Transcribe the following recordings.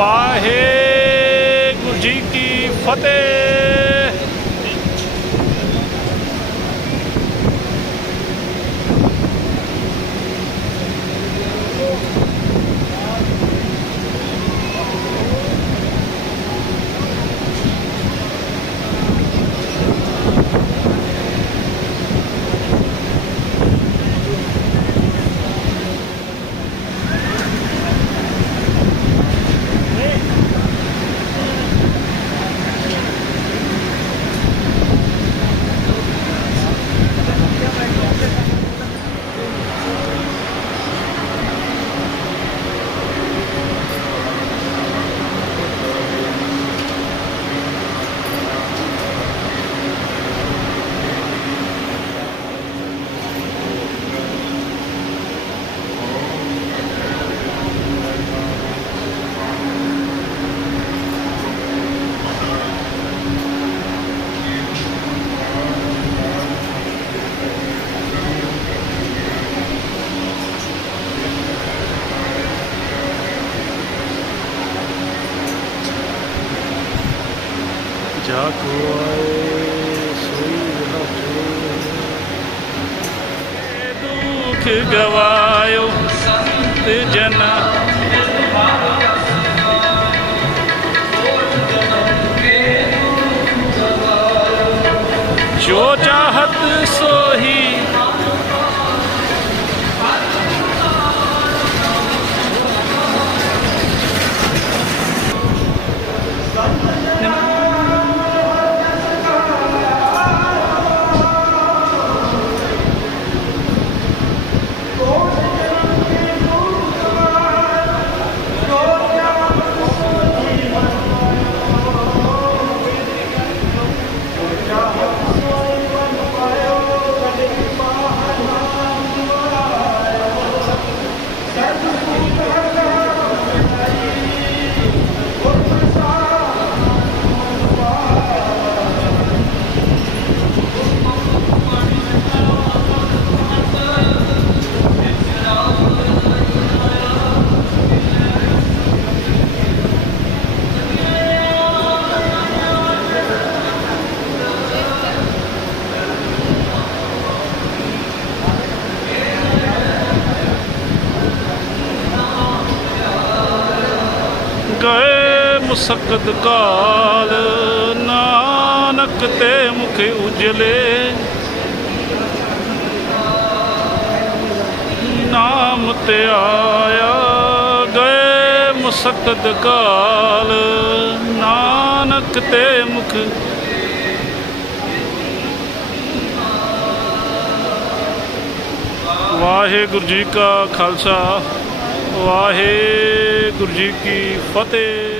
ਵਾਹਿਗੁਰੂ ਜੀ ਕੀ ਫਤਿਹ। ਗਵਾਇਓ ਸੰਤ ਜਨਾ ਗਏ ਮੁਸਕਤ ਕਾਲ, ਨਾਨਕ ਤੇ ਮੁਖ ਉਜਲੇ। ਨਾਮ ਤੇ ਆਇਆ ਗਏ ਮੁਸਕਤ ਕਾਲ, ਨਾਨਕ ਤੇ ਮੁਖ। ਵਾਹਿਗੁਰੂ ਜੀ ਕਾ ਖਾਲਸਾ, ਵਾਹਿਗੁਰੂ ਜੀ ਕੀ ਫਤਿਹ।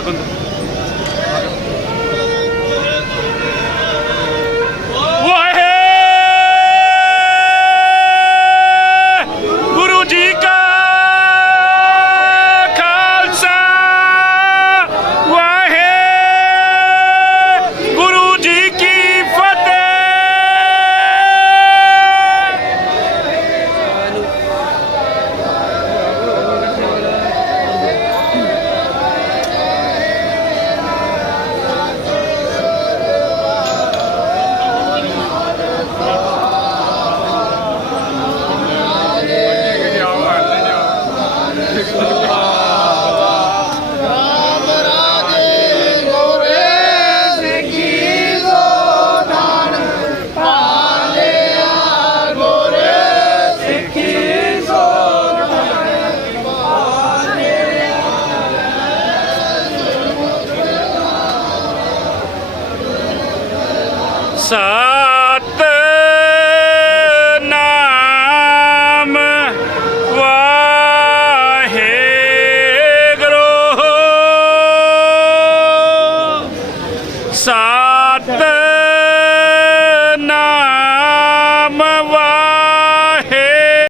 Bagunta.